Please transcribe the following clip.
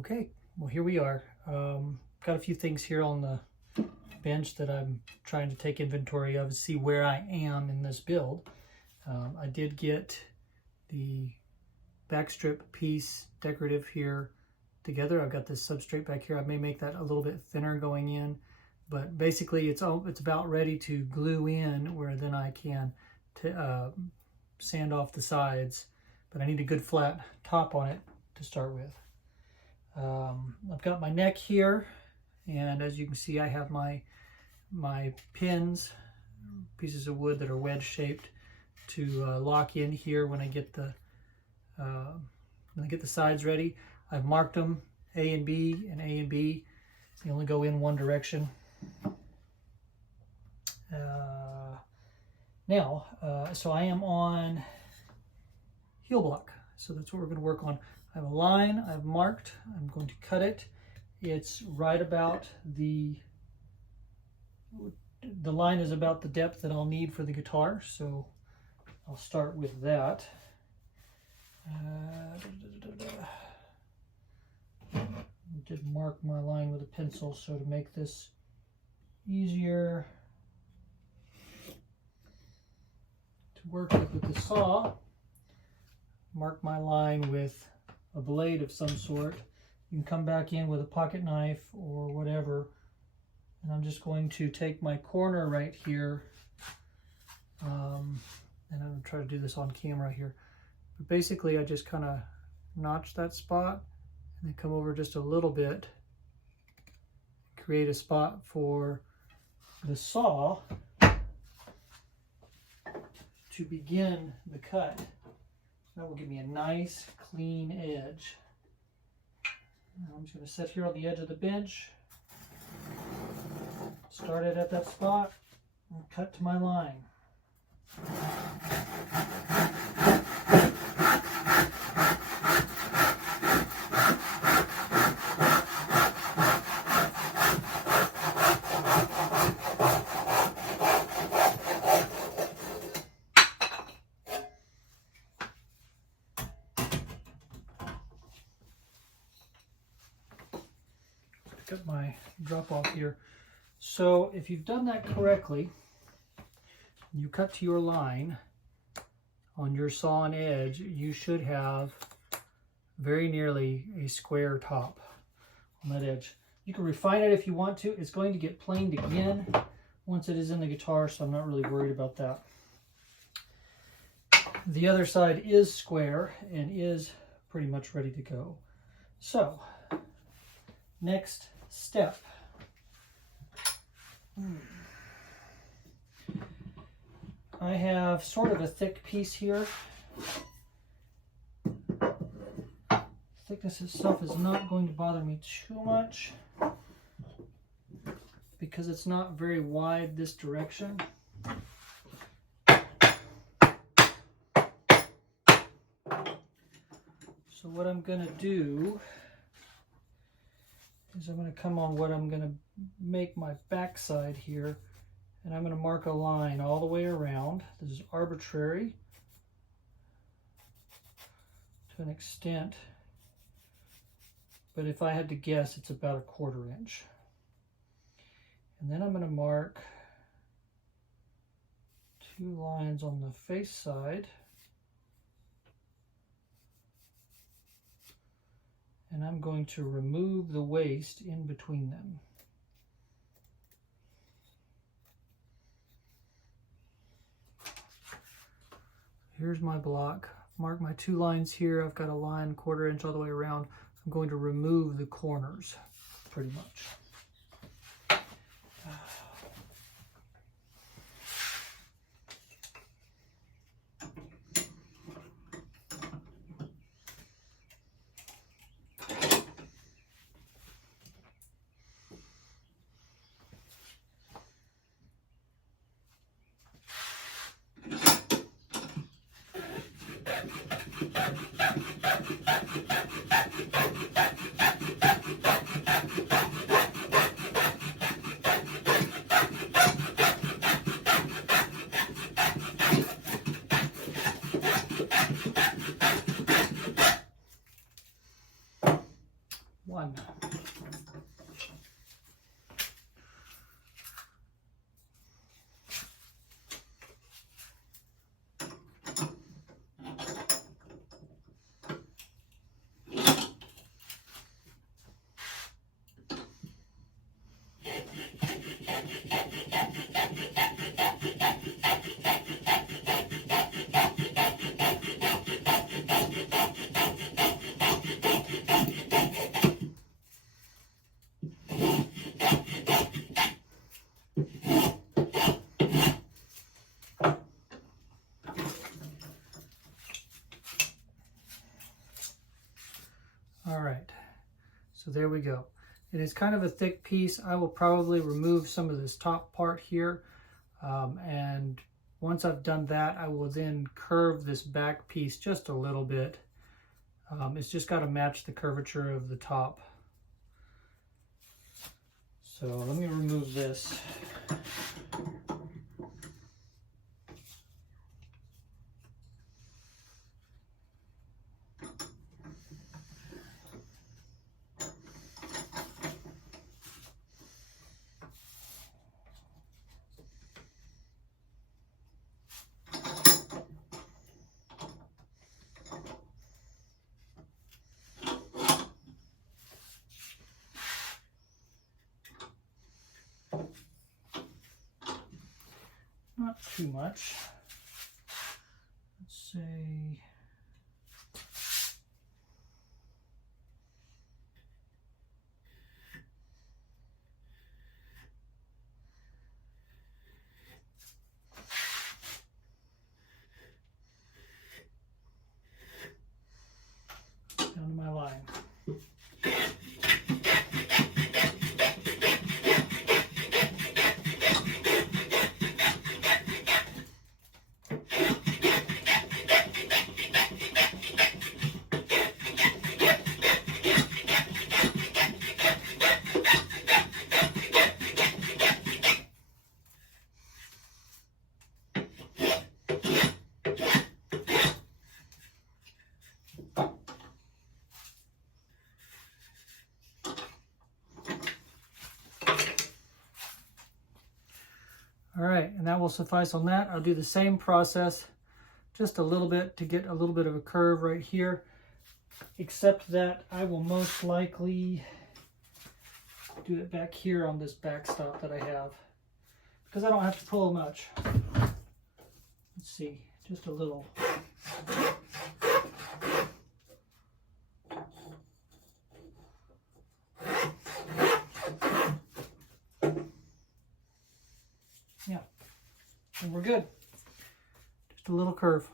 Okay, well here we are. Got a few things here on the bench that I'm trying to take inventory of and see where I am in this build. I did get the backstrip piece decorative here together. I've got this substrate back here. I may make that a little bit thinner going in, but basically it's about ready to glue in, where then I can sand off the sides, but I need a good flat top on it to start with. I've got my neck here, and as you can see I have my pins, pieces of wood that are wedge shaped, to lock in here when I get the sides ready. I've marked them A and B, and A and B, they only go in one direction. So I am on heel block, so that's what we're going to work on. I have a line I've marked. I'm going to cut it. It's right about the line is about the depth that I'll need for the guitar, so I'll start with that. I did mark my line with a pencil, so to make this easier to work with the saw, mark my line with a blade of some sort. You can come back in with a pocket knife or whatever, and I'm just going to take my corner right here, and I'm going to try to do this on camera here, but basically I just kind of notch that spot and then come over just a little bit, create a spot for the saw to begin the cut. That will give me a nice clean edge. Now I'm just going to sit here on the edge of the bench, start it at that spot, and cut to my line. Got my drop off here. So if you've done that correctly, you cut to your line on your saw and edge, you should have very nearly a square top on that edge. You can refine it if you want to. It's going to get planed again once it is in the guitar, so I'm not really worried about that. The other side is square and is pretty much ready to go. So next step. I have sort of a thick piece here. Thickness itself is not going to bother me too much because it's not very wide this direction. So what I'm going to do is I'm going to come on what I'm going to make my back side here, and I'm going to mark a line all the way around. This is arbitrary to an extent, but if I had to guess, it's about 1/4 inch. And then I'm going to mark 2 lines on the face side, and I'm going to remove the waist in between them. Here's my block. Mark my 2 lines here. I've got a line 1/4 inch all the way around. I'm going to remove the corners pretty much. 1. All right, so there we go. It is kind of a thick piece. I will probably remove some of this top part here. And once I've done that, I will then curve this back piece just a little bit. It's just got to match the curvature of the top. So let me remove this. Not too much. Let's say down to my line. All right, and that will suffice on that. I'll do the same process, just a little bit to get a little bit of a curve right here, except that I will most likely do it back here on this backstop that I have, because I don't have to pull much. Let's see, just a little. Yeah, and we're good. Just a little curve.